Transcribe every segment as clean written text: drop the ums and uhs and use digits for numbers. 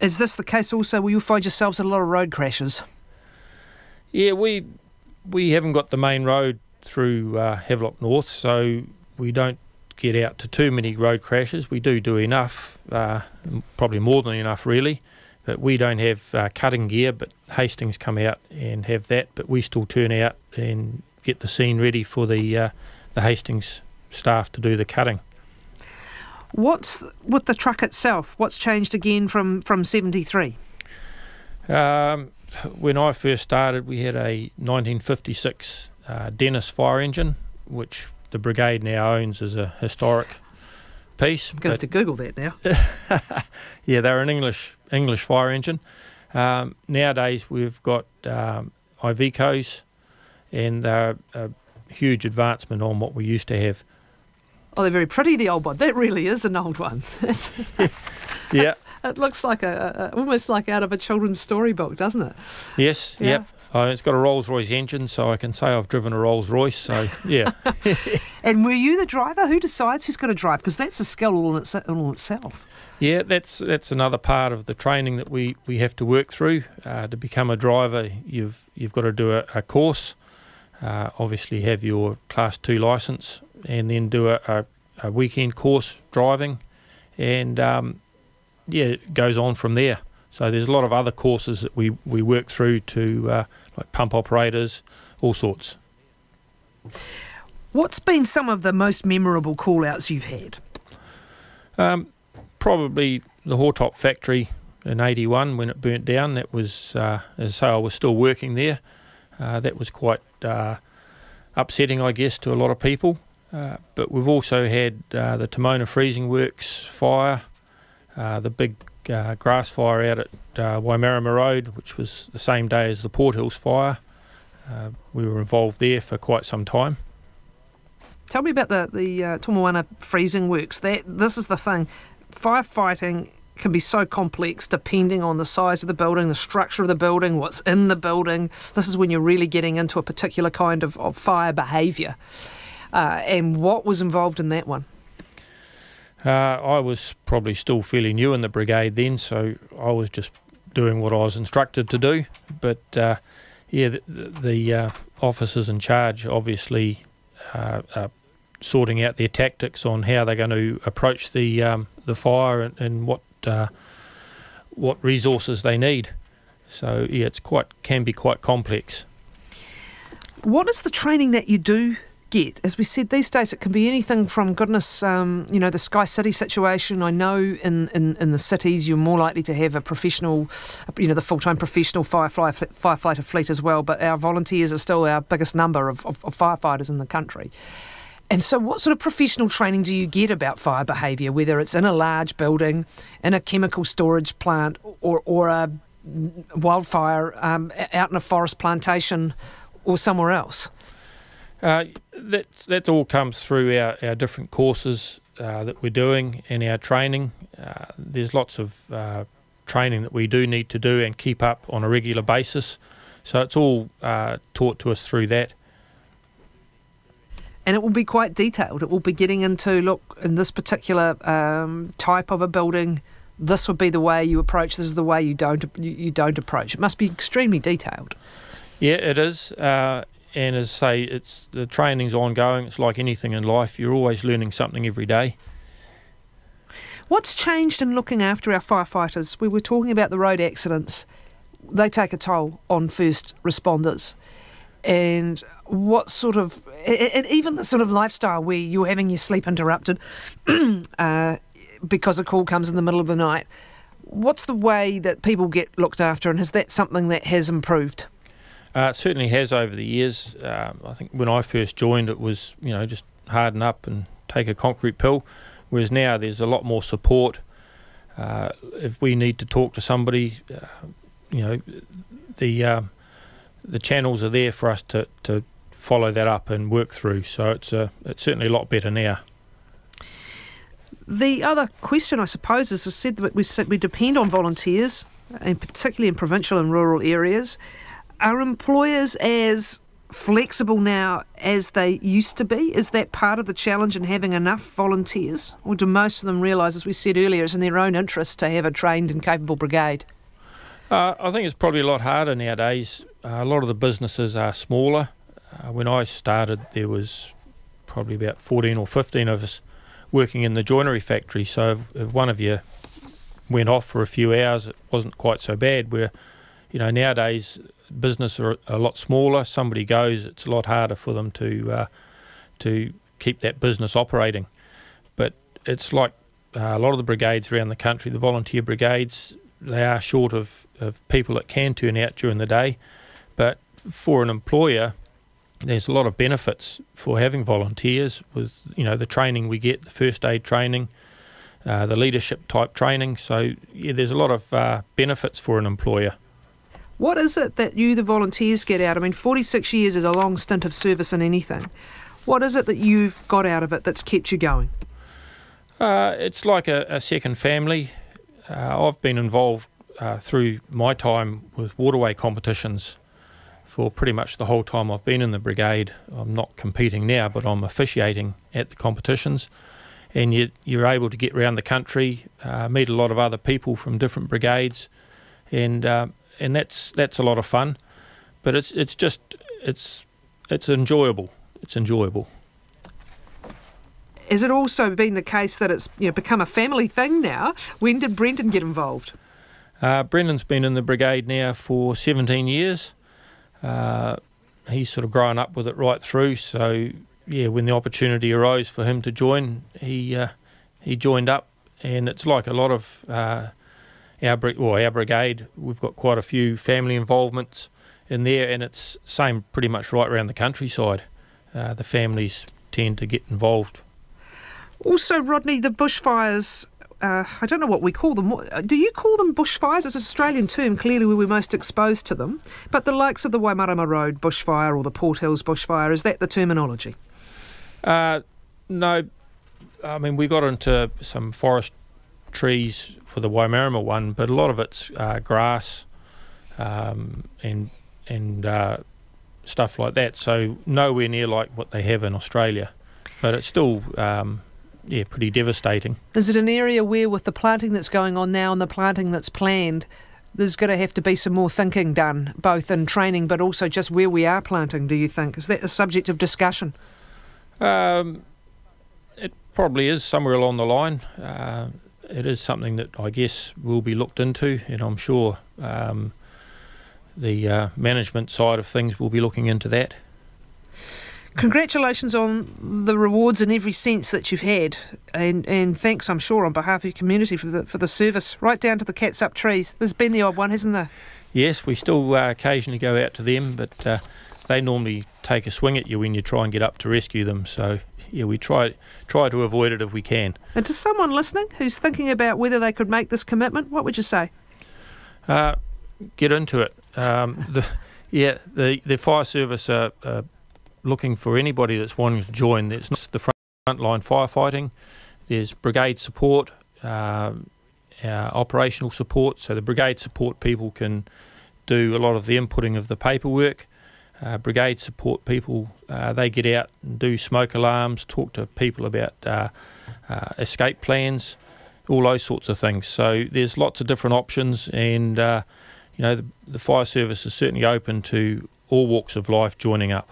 Is this the case also where you find yourselves at a lot of road crashes? Yeah, we haven't got the main road through Havelock North, so we don't get out to too many road crashes. We do enough, probably more than enough really, but we don't have cutting gear, but Hastings come out and have that, but we still turn out and get the scene ready for the Hastings staff to do the cutting. What's with the truck itself? What's changed again from 73? When I first started, we had a 1956 Dennis fire engine, which the brigade now owns as a historic piece. I'm going to have to Google that now. Yeah, they're an English fire engine. Nowadays we've got Ivecos, and they're a huge advancement on what we used to have. Oh, they're very pretty, the old one. That really is an old one. Yeah. It looks like almost like out of a children's storybook, doesn't it? Yes, yeah. Yep. It's got a Rolls-Royce engine, so I can say I've driven a Rolls-Royce, so yeah. And were you the driver? Who decides who's going to drive? Because that's a skill all in itself. Yeah, that's another part of the training that we have to work through. To become a driver, you've got to do a course, obviously have your Class 2 licence, and then do a weekend course driving, and it goes on from there. So there's a lot of other courses that we work through to like pump operators, all sorts. What's been some of the most memorable call-outs you've had? Probably the Hortop factory in 81 when it burnt down. That was, as I say, I was still working there. That was quite upsetting, I guess, to a lot of people. But we've also had the Timona Freezing Works fire, the big grass fire out at Waimarama Road, which was the same day as the Port Hills fire. We were involved there for quite some time. Tell me about the Tomoana Freezing Works. This is the thing. Firefighting can be so complex depending on the size of the building, the structure of the building, what's in the building. This is when you're really getting into a particular kind of fire behaviour. And what was involved in that one? I was probably still fairly new in the brigade then, so I was just doing what I was instructed to do. But the officers in charge obviously are sorting out their tactics on how they're going to approach the fire and what resources they need. So yeah, can be quite complex. What is the training that you do get? As we said, these days it can be anything from, goodness, the Sky City situation. I know in the cities you're more likely to have a professional, the full-time professional firefighter fleet as well, but our volunteers are still our biggest number of firefighters in the country. And so what sort of professional training do you get about fire behaviour, whether it's in a large building, in a chemical storage plant, or a wildfire out in a forest plantation or somewhere else? That all comes through our different courses that we're doing and our training. There's lots of training that we do need to do and keep up on a regular basis. So it's all taught to us through that. And it will be quite detailed. It will be getting into, look, in this particular type of a building, this would be the way you approach, this is the way you don't approach. It must be extremely detailed. Yeah, it is. And as I say, the training's ongoing. It's like anything in life. You're always learning something every day. What's changed in looking after our firefighters? We were talking about the road accidents. They take a toll on first responders. And what sort of, and even the sort of lifestyle where you're having your sleep interrupted because a call comes in the middle of the night. What's the way that people get looked after, and is that something that has improved? It certainly has over the years. I think when I first joined, it was, just harden up and take a concrete pill, whereas now there's a lot more support. If we need to talk to somebody, the channels are there for us to follow that up and work through. So it's certainly a lot better now. The other question, I suppose, is said that we depend on volunteers, and particularly in provincial and rural areas. Are employers as flexible now as they used to be? Is that part of the challenge in having enough volunteers? Or do most of them realise, as we said earlier, it's in their own interest to have a trained and capable brigade? I think it's probably a lot harder nowadays. A lot of the businesses are smaller. When I started, there was probably about 14 or 15 of us working in the joinery factory. So if one of you went off for a few hours, it wasn't quite so bad. Where, nowadays business are a lot smaller. Somebody goes, it's a lot harder for them to keep that business operating. But it's like a lot of the brigades around the country, the volunteer brigades, they are short of people that can turn out during the day. But for an employer, there's a lot of benefits for having volunteers with, the training we get, the first aid training, the leadership type training. So, there's a lot of benefits for an employer. What is it that you, the volunteers, get out? I mean, 46 years is a long stint of service in anything. What is it that you've got out of it that's kept you going? It's like a second family. I've been involved through my time with waterway competitions for pretty much the whole time I've been in the brigade. I'm not competing now, but I'm officiating at the competitions. And you're able to get around the country, meet a lot of other people from different brigades, and that's a lot of fun. But it's enjoyable. It's enjoyable. Has it also been the case that it's become a family thing now? When did Brendan get involved? Brendan's been in the brigade now for 17 years. He's sort of grown up with it right through. So when the opportunity arose for him to join, he joined up, and it's like a lot of our brigade. We've got quite a few family involvements in there, and it's same pretty much right around the countryside. The families tend to get involved. Also, Rodney, the bushfires, I don't know what we call them. Do you call them bushfires? It's an Australian term, clearly we were most exposed to them. But the likes of the Waimarama Road bushfire or the Port Hills bushfire, is that the terminology? No. I mean, we got into some forest trees for the Waimarama one, but a lot of it's grass and stuff like that. So nowhere near like what they have in Australia. But it's still... pretty devastating. Is it an area where, with the planting that's going on now and the planting that's planned, there's going to have to be some more thinking done, both in training but also just where we are planting, do you think? Is that a subject of discussion? It probably is somewhere along the line. It is something that I guess will be looked into, and I'm sure the management side of things will be looking into that. Congratulations on the rewards in every sense that you've had, and thanks, I'm sure, on behalf of your community for the service, right down to the cats up trees. There's been the odd one, hasn't there? Yes, we still occasionally go out to them, but they normally take a swing at you when you try and get up to rescue them. So we try to avoid it if we can. And to someone listening who's thinking about whether they could make this commitment, what would you say? Get into it. The fire service are looking for anybody that's wanting to join. It's not the frontline firefighting. There's brigade support, operational support. So the brigade support people can do a lot of the inputting of the paperwork. Brigade support people, they get out and do smoke alarms, talk to people about escape plans, all those sorts of things. So there's lots of different options, and the fire service is certainly open to all walks of life joining up.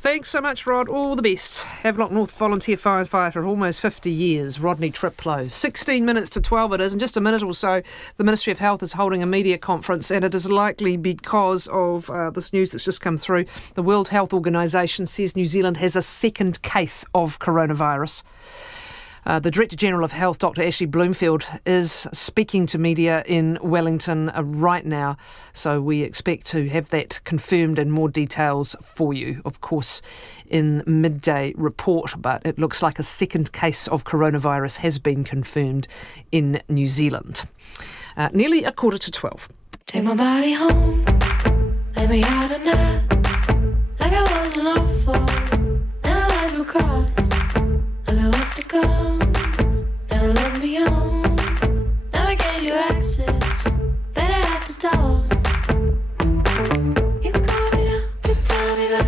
Thanks so much, Rod. All the best. Havelock North volunteer firefighter for almost 50 years, Rodney Triplow. 16 minutes to 12 it is. In just a minute or so, the Ministry of Health is holding a media conference, and it is likely because of this news that's just come through. The World Health Organisation says New Zealand has a second case of coronavirus. The Director General of Health, Dr. Ashley Bloomfield, is speaking to media in Wellington right now. So we expect to have that confirmed and more details for you, of course, in midday report. But it looks like a second case of coronavirus has been confirmed in New Zealand. Nearly 11:45. Take my body home, let me out the night, like I wasn't awful, and I like to cross. Look at what's to come, never let me on, never gave you access, better at the door. You call me down to tell me that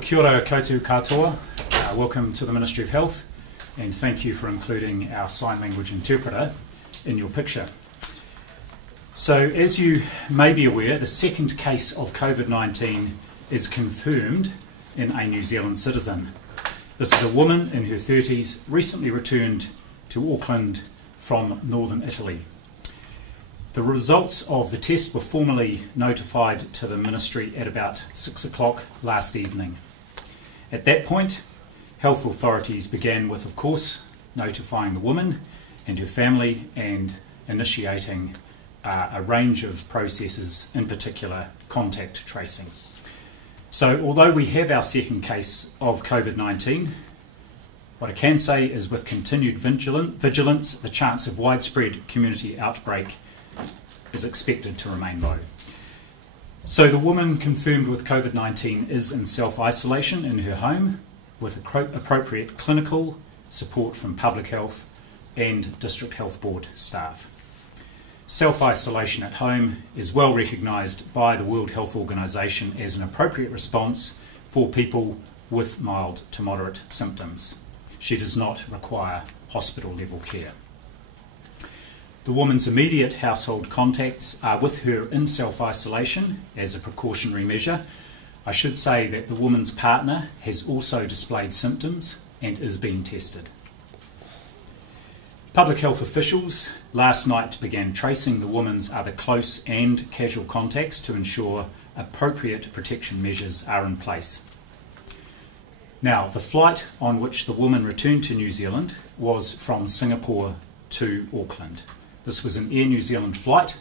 Kia ora koutou katoa. Welcome to the Ministry of Health, and thank you for including our sign language interpreter in your picture. So, as you may be aware, the second case of COVID-19 is confirmed in a New Zealand citizen. This is a woman in her 30s, recently returned to Auckland from northern Italy. The results of the test were formally notified to the Ministry at about 6 o'clock last evening. At that point, health authorities began with, of course, notifying the woman and her family and initiating a range of processes, in particular contact tracing. So although we have our second case of COVID-19, what I can say is with continued vigilance, the chance of widespread community outbreak is expected to remain low. So the woman confirmed with COVID-19 is in self-isolation in her home with appropriate clinical support from public health and district health board staff. Self-isolation at home is well recognised by the World Health Organisation as an appropriate response for people with mild to moderate symptoms. She does not require hospital level care. The woman's immediate household contacts are with her in self-isolation as a precautionary measure. I should say that the woman's partner has also displayed symptoms and is being tested. Public health officials last night began tracing the woman's other close and casual contacts to ensure appropriate protection measures are in place. Now, the flight on which the woman returned to New Zealand was from Singapore to Auckland. This was an Air New Zealand flight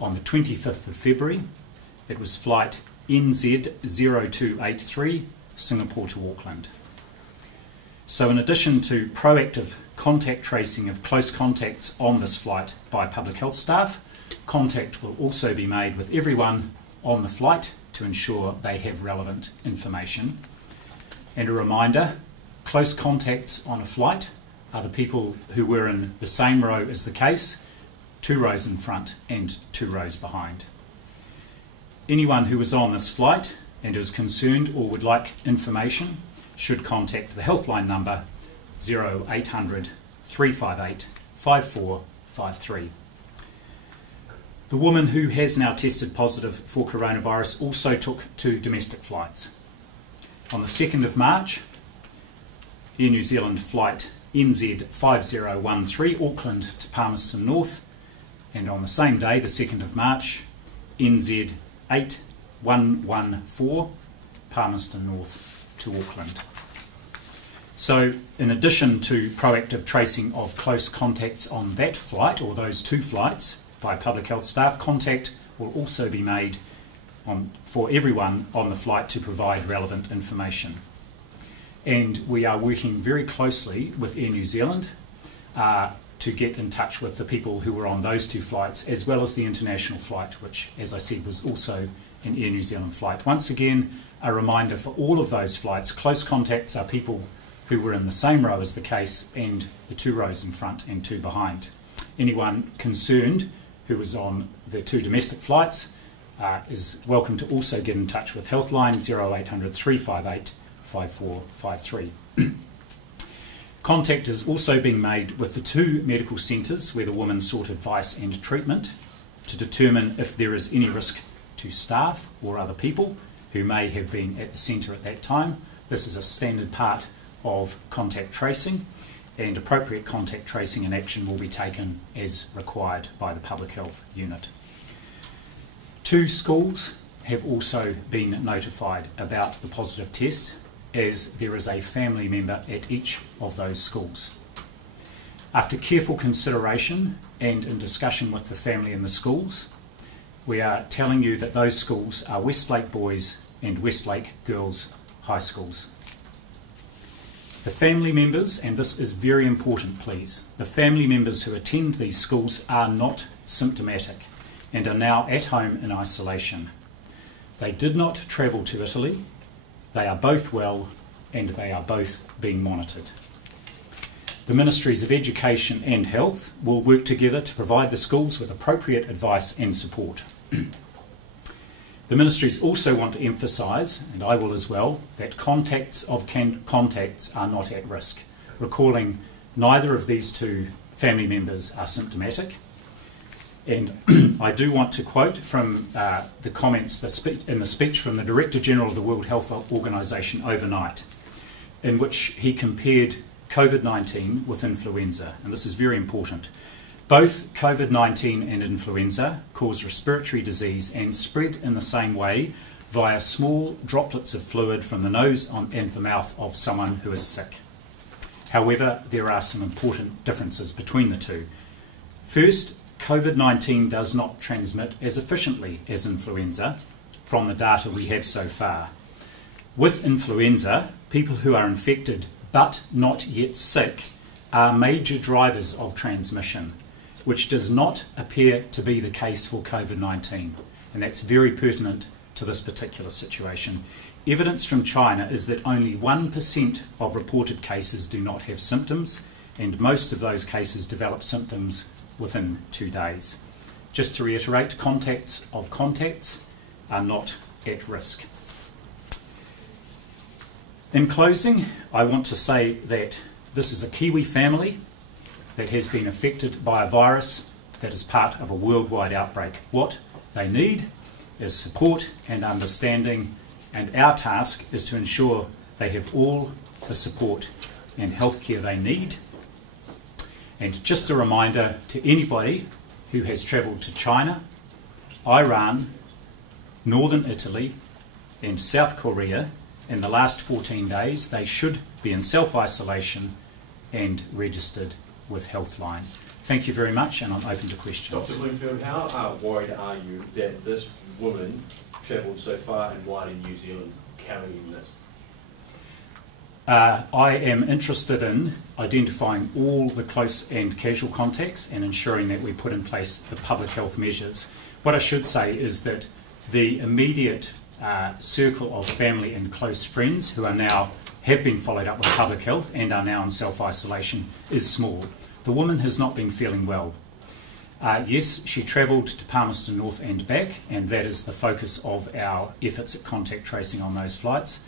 on the 25th of February. It was flight NZ0283, Singapore to Auckland. So in addition to proactive contact tracing of close contacts on this flight by public health staff, contact will also be made with everyone on the flight to ensure they have relevant information. And a reminder, close contacts on a flight are the people who were in the same row as the case, 2 rows in front and 2 rows behind. Anyone who was on this flight and is concerned or would like information should contact the helpline number 0800 358 5453. The woman who has now tested positive for coronavirus also took 2 domestic flights. On the 2nd of March, Air New Zealand flight NZ5013 Auckland to Palmerston North, and on the same day, the 2nd of March, NZ8114 Palmerston North to Auckland. So in addition to proactive tracing of close contacts on that flight, or those 2 flights, by public health staff, contact will also be made for everyone on the flight to provide relevant information. And we are working very closely with Air New Zealand to get in touch with the people who were on those 2 flights, as well as the international flight, which, as I said, was also an Air New Zealand flight. Once again, a reminder for all of those flights, close contacts are people who were in the same row as the case and the 2 rows in front and 2 behind. Anyone concerned who was on the 2 domestic flights is welcome to also get in touch with Healthline 0800 358 5453. Contact is also being made with the 2 medical centres where the woman sought advice and treatment to determine if there is any risk to staff or other people who may have been at the centre at that time. This is a standard part of contact tracing, and appropriate contact tracing and action will be taken as required by the Public Health Unit. 2 schools have also been notified about the positive test, as there is a family member at each of those schools. After careful consideration and in discussion with the family and the schools, we are telling you that those schools are Westlake Boys and Westlake Girls High Schools. The family members, and this is very important please, the family members who attend these schools are not symptomatic and are now at home in isolation. They did not travel to Italy. They are both well and they are both being monitored. The Ministries of Education and Health will work together to provide the schools with appropriate advice and support. The ministries also want to emphasise, and I will as well, that contacts of contacts are not at risk, recalling neither of these two family members are symptomatic. And I do want to quote from the comments in the speech from the Director General of the World Health Organization overnight, in which he compared COVID-19 with influenza, and this is very important. Both COVID-19 and influenza cause respiratory disease and spread in the same way via small droplets of fluid from the nose and the mouth of someone who is sick. However, there are some important differences between the two. First, COVID-19 does not transmit as efficiently as influenza from the data we have so far. With influenza, people who are infected but not yet sick are major drivers of transmission, which does not appear to be the case for COVID-19, and that's very pertinent to this particular situation. Evidence from China is that only 1% of reported cases do not have symptoms, and most of those cases develop symptoms within 2 days. Just to reiterate, contacts of contacts are not at risk. In closing, I want to say that this is a Kiwi family that has been affected by a virus that is part of a worldwide outbreak. What they need is support and understanding, and our task is to ensure they have all the support and healthcare they need. And just a reminder to anybody who has travelled to China, Iran, Northern Italy and South Korea in the last 14 days, they should be in self-isolation and registered with Healthline. Thank you very much, and I'm open to questions. Dr. Bloomfield, how worried are you that this woman travelled so far and wide in New Zealand carrying this? I am interested in identifying all the close and casual contacts and ensuring that we put in place the public health measures. What I should say is that the immediate circle of family and close friends who are now have been followed up with public health and are now in self-isolation is small. The woman has not been feeling well. Yes, she travelled to Palmerston North and back, and that is the focus of our efforts at contact tracing on those flights.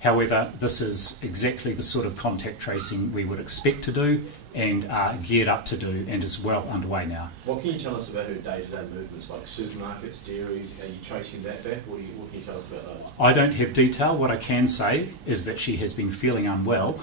However, this is exactly the sort of contact tracing we would expect to do and are geared up to do, and is well underway now. What can you tell us about her day-to-day movements, like supermarkets, dairies? Are you tracing that back? What can you tell us about that? I don't have detail. What I can say is that she has been feeling unwell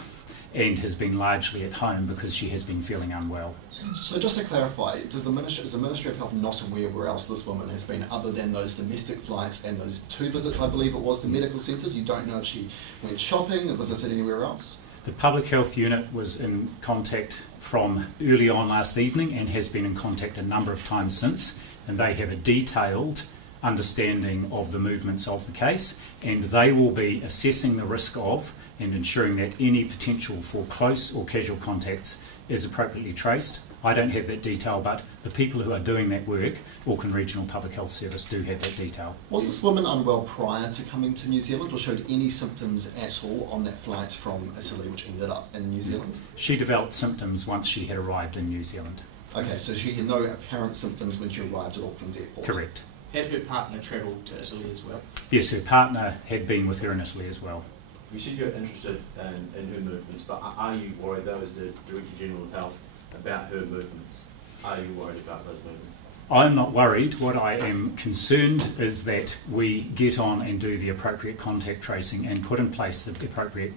and has been largely at home because she has been feeling unwell. So just to clarify, is the Ministry of Health not aware where else this woman has been other than those domestic flights and those 2 visits, I believe it was, to medical centres? You don't know if she went shopping or visited anywhere else? The Public Health Unit was in contact from early on last evening and has been in contact a number of times since, and they have a detailed understanding of the movements of the case, and they will be assessing the risk of and ensuring that any potential for close or casual contacts is appropriately traced. I don't have that detail, but the people who are doing that work, Auckland Regional Public Health Service, do have that detail. Was this woman unwell prior to coming to New Zealand, or showed any symptoms at all on that flight from Italy, which ended up in New Zealand? She developed symptoms once she had arrived in New Zealand. Okay, so she had no apparent symptoms when she arrived at Auckland Airport? Correct. Had her partner travelled to Italy as well? Yes, her partner had been with her in Italy as well. You said you're interested in her movements, but are you worried, though, as the Director General of Health, about her movements? Are you worried about those movements? I'm not worried. What I am concerned is that we get on and do the appropriate contact tracing and put in place the appropriate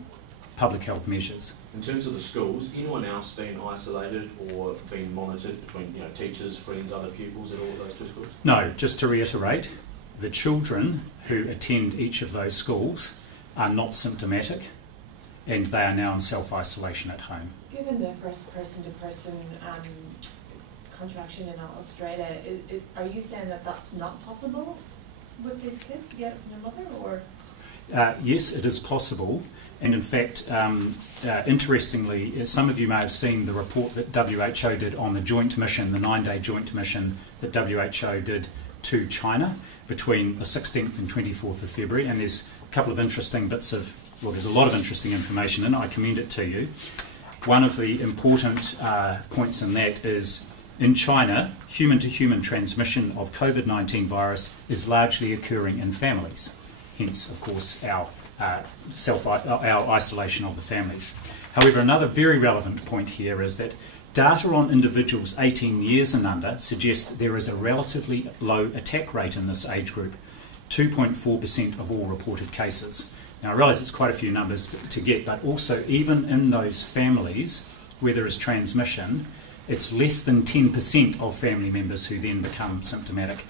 public health measures. In terms of the schools, anyone else being isolated or being monitored between teachers, friends, other pupils at all of those 2 schools? No, just to reiterate, the children who attend each of those schools are not symptomatic, and they are now in self-isolation at home. Given the first person-to-person contraction in Australia, are you saying that that's not possible with these kids to get it from their mother, or? Yes, it is possible, and in fact, interestingly, some of you may have seen the report that WHO did on the joint mission, the 9-day joint mission that WHO did to China between the 16th and 24th of February, and there's a couple of interesting bits of, well, there's a lot of interesting information in it. I commend it to you. One of the important points in that is In China, human-to-human transmission of COVID-19 virus is largely occurring in families. Hence, of course, our isolation of the families. However, another very relevant point here is that data on individuals 18 years and under suggests there is a relatively low attack rate in this age group, 2.4% of all reported cases. Now, I realise it's quite a few numbers to get, but also even in those families where there is transmission, it's less than 10% of family members who then become symptomatic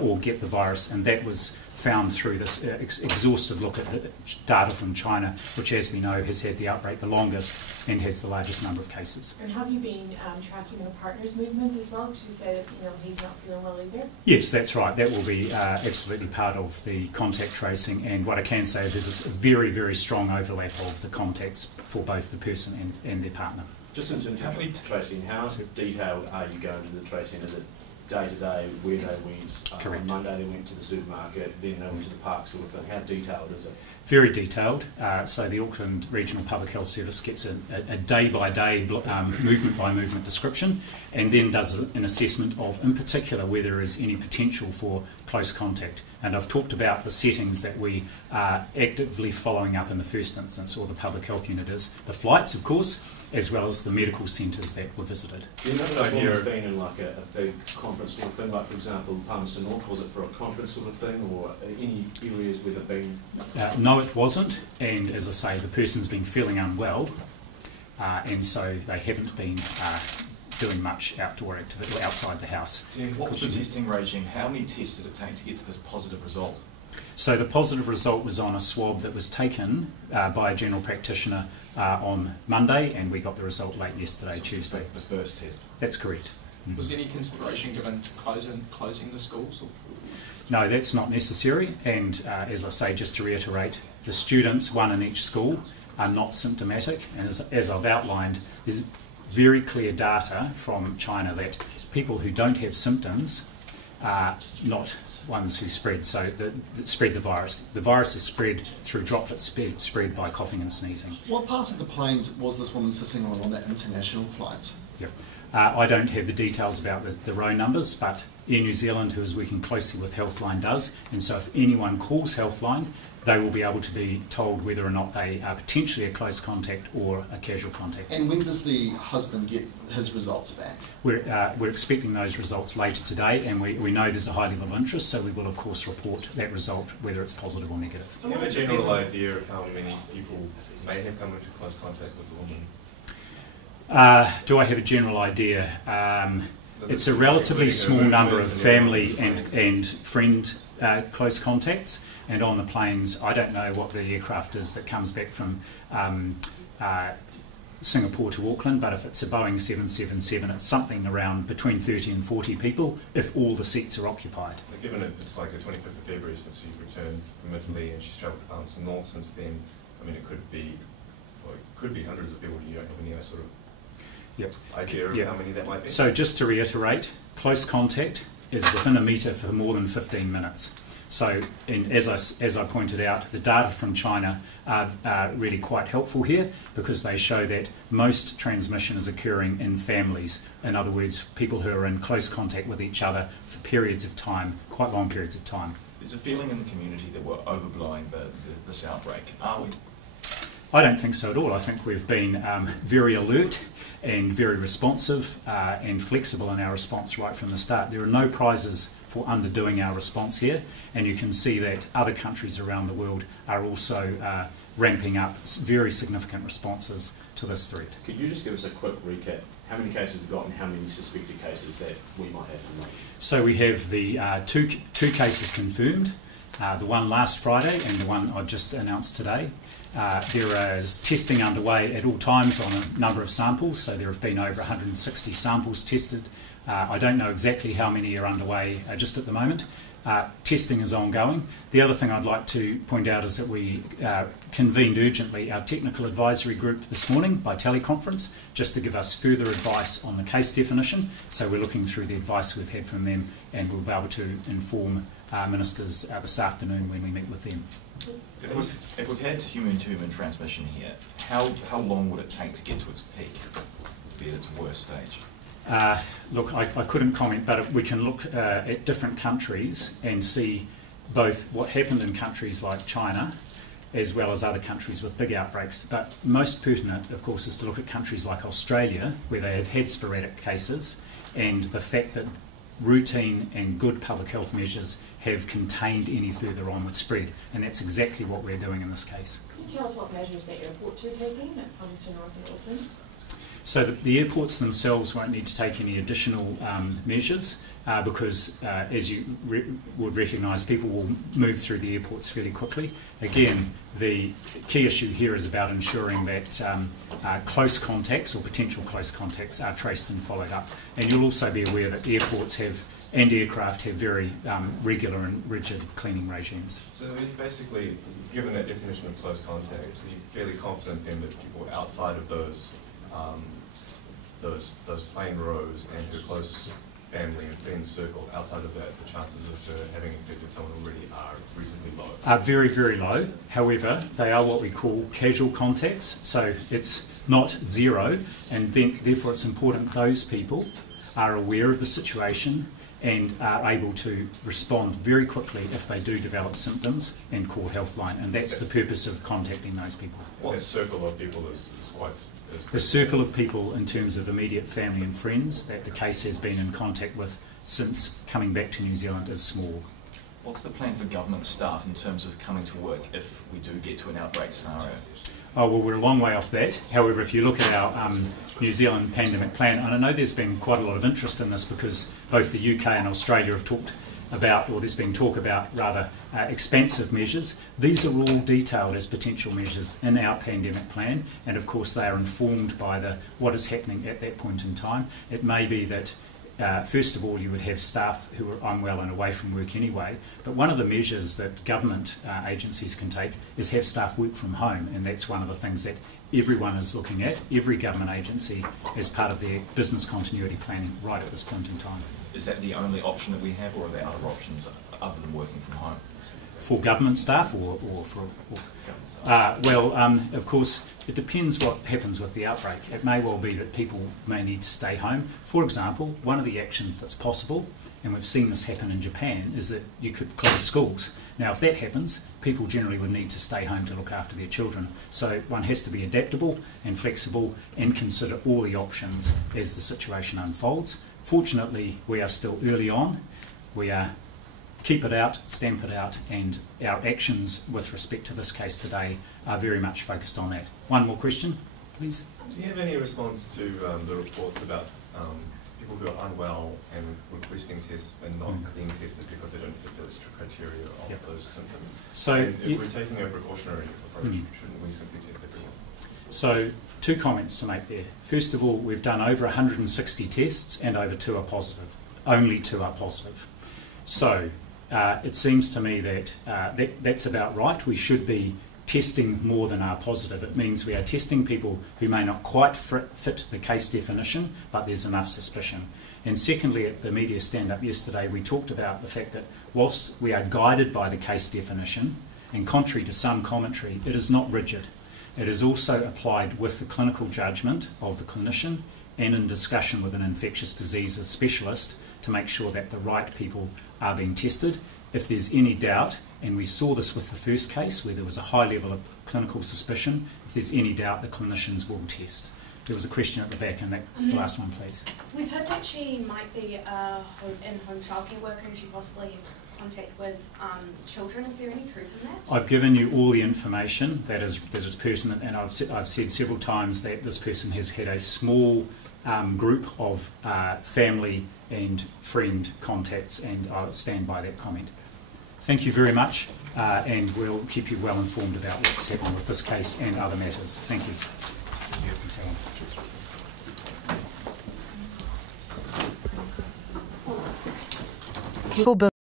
or get the virus, and that was found through this exhaustive look at the data from China, which, as we know, has had the outbreak the longest and has the largest number of cases. And have you been tracking the partner's movements as well? Because you said he's not feeling well either. Yes, that's right. That will be absolutely part of the contact tracing, and what I can say is there's a very, very strong overlap of the contacts for both the person and their partner. Just in terms of tracing, how detailed are you going to the tracing? Is it day to day, where they went? Correct. On Monday they went to the supermarket, then they went to the park, sort of thing. How detailed is it? Very detailed. So the Auckland Regional Public Health Service gets a day-by-day, movement-by-movement description, and then does an assessment of, in particular, where there is any potential for close contact. And I've talked about the settings that we are actively following up in the first instance, or the public health unit is. The flights, of course, as well as the medical centres that were visited. Do you know if anyone's been in like a big conference sort of thing, like for example Palmerston North, was it for a conference sort of thing, or any areas where they've been? No, it wasn't, and as I say, the person's been feeling unwell, and so they haven't been doing much outdoor activity outside the house. What was the testing regime? How many tests did it take to get to this positive result? So the positive result was on a swab that was taken by a general practitioner on Monday, and we got the result late yesterday, Tuesday. The first test? That's correct. Was any consideration given to closing the schools? Or? No, that's not necessary, and as I say, just to reiterate, the students, one in each school, are not symptomatic, and as I've outlined, there's very clear data from China that people who don't have symptoms are not ones who spread, that spread the virus. The virus is spread through droplet spread by coughing and sneezing. What part of the plane was this woman sitting on that international flight? Yep. I don't have the details about the row numbers, but Air New Zealand, who is working closely with Healthline, does, and so if anyone calls Healthline, they will be able to be told whether or not they are potentially a close contact or a casual contact. And when does the husband get his results back? We're expecting those results later today, and we know there's a high level of interest, so we will of course report that result, whether it's positive or negative. Do you have a general idea of how many people may have come into close contact with the woman? Do I have a general idea? It's a relatively small number of family and friend close contacts, and on the planes, I don't know what the aircraft is that comes back from Singapore to Auckland, but if it's a Boeing 777, it's something around between 30 and 40 people if all the seats are occupied. Given it's like the 25th of February since she's returned from Italy and she's travelled to Palmerston North since then, I mean, it could be hundreds of people. You don't have any sort of idea of how many that might be? So just to reiterate, close contact is within a metre for more than 15 minutes. So, and as I pointed out, the data from China are really quite helpful here because they show that most transmission is occurring in families. In other words, people who are in close contact with each other for periods of time, quite long periods of time. There's a feeling in the community that we're overblowing this outbreak, are we? I don't think so at all. I think we've been very alert and very responsive and flexible in our response right from the start. There are no prizes for underdoing our response here, and you can see that other countries around the world are also ramping up very significant responses to this threat. Could you just give us a quick recap? How many cases we've got and how many suspected cases that we might have in mind? So we have the two cases confirmed, the one last Friday and the one I just announced today. There is testing underway at all times on a number of samples, so there have been over 160 samples tested. I don't know exactly how many are underway just at the moment. Testing is ongoing. The other thing I'd like to point out is that we convened urgently our technical advisory group this morning by teleconference just to give us further advice on the case definition. So we're looking through the advice we've had from them, and we'll be able to inform ministers this afternoon when we meet with them. If we've had human-to-human transmission here, how long would it take to get to its peak, to be at its worst stage? Look, I couldn't comment, but we can look at different countries and see both what happened in countries like China as well as other countries with big outbreaks. But most pertinent, of course, is to look at countries like Australia, where they have had sporadic cases, and the fact that routine and good public health measures have contained any further onward spread. And that's exactly what we're doing in this case. Can you tell us what measures the airports are taking at Palmerston North and Auckland? So the airports themselves won't need to take any additional measures because, as you would recognise, people will move through the airports fairly quickly. Again, the key issue here is about ensuring that close contacts or potential close contacts are traced and followed up. And you'll also be aware that airports and aircraft have very regular and rigid cleaning regimes. So basically, given that definition of close contact, are you fairly confident then that people outside of those plane rows and her close family and friends circle, outside of that, the chances of her having infected someone already are reasonably low? Are very, very low. However, they are what we call casual contacts, so it's not zero, and therefore it's important those people are aware of the situation and are able to respond very quickly if they do develop symptoms and call Healthline, and that's the purpose of contacting those people. What circle of people is quite... The circle of people in terms of immediate family and friends that the case has been in contact with since coming back to New Zealand is small. What's the plan for government staff in terms of coming to work if we do get to an outbreak scenario? Oh, well, we're a long way off that. However, if you look at our New Zealand pandemic plan, and I know there's been quite a lot of interest in this because both the UK and Australia have talked about, or there's been talk about rather expansive measures. These are all detailed as potential measures in our pandemic plan, and of course they are informed by what is happening at that point in time. It may be that first of all you would have staff who are unwell and away from work anyway, but one of the measures that government agencies can take is have staff work from home, and that's one of the things that everyone is looking at, every government agency, as part of their business continuity planning right at this point in time. Is that the only option that we have, or are there other options other than working from home? For government staff or for... of course, it depends what happens with the outbreak. It may well be that people may need to stay home. For example, one of the actions that's possible, and we've seen this happen in Japan, is that you could close schools. Now, if that happens, people generally would need to stay home to look after their children. So one has to be adaptable and flexible and consider all the options as the situation unfolds. Fortunately, we are still early on. We are keep it out, stamp it out, and our actions with respect to this case today are very much focused on that. One more question, please. Do you have any response to the reports about people who are unwell and requesting tests and not being tested because they don't fit those criteria of those symptoms? So if we're taking a precautionary approach, shouldn't we simply test everyone? So two comments to make there. First of all, we've done over 160 tests and over 2 are positive. Only 2 are positive. So it seems to me that that's about right. We should be testing more than are positive. It means we are testing people who may not quite fit the case definition, but there's enough suspicion. And secondly, at the media stand-up yesterday, we talked about the fact that whilst we are guided by the case definition, and contrary to some commentary, it is not rigid. It is also applied with the clinical judgment of the clinician and in discussion with an infectious diseases specialist to make sure that the right people are being tested. If there's any doubt, and we saw this with the first case where there was a high level of clinical suspicion, if there's any doubt, the clinicians will test. There was a question at the back, and that's the last one, please. We've heard that she might be a in-home childcare worker and she possibly have contact with children. Is there any truth in that? I've given you all the information that is pertinent, and I've said several times that this person has had a small group of family and friend contacts, and I'll stand by that comment. Thank you very much, and we'll keep you well informed about what's happening with this case and other matters. Thank you.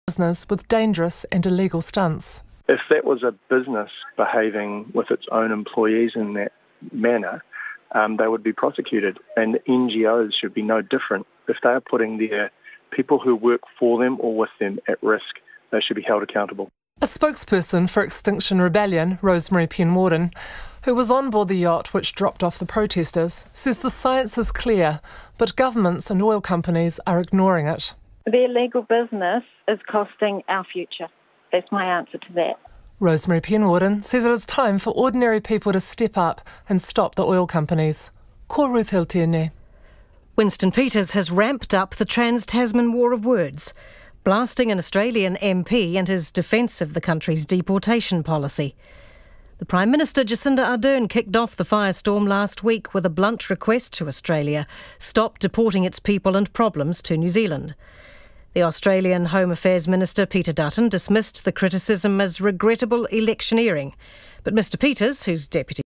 Business with dangerous and illegal stunts. If that was a business behaving with its own employees in that manner, they would be prosecuted, and NGOs should be no different. If they are putting their people who work for them or with them at risk, they should be held accountable. A spokesperson for Extinction Rebellion, Rosemary Penwarden, who was on board the yacht which dropped off the protesters, says the science is clear, but governments and oil companies are ignoring it. Their legal business is costing our future. That's my answer to that. Rosemary Penwarden says it is time for ordinary people to step up and stop the oil companies. Ko Ruth Hiltiene. Winston Peters has ramped up the Trans-Tasman war of words, blasting an Australian MP and his defence of the country's deportation policy. The Prime Minister Jacinda Ardern kicked off the firestorm last week with a blunt request to Australia: stop deporting its people and problems to New Zealand. The Australian Home Affairs Minister Peter Dutton dismissed the criticism as regrettable electioneering. But Mr Peters, who's deputy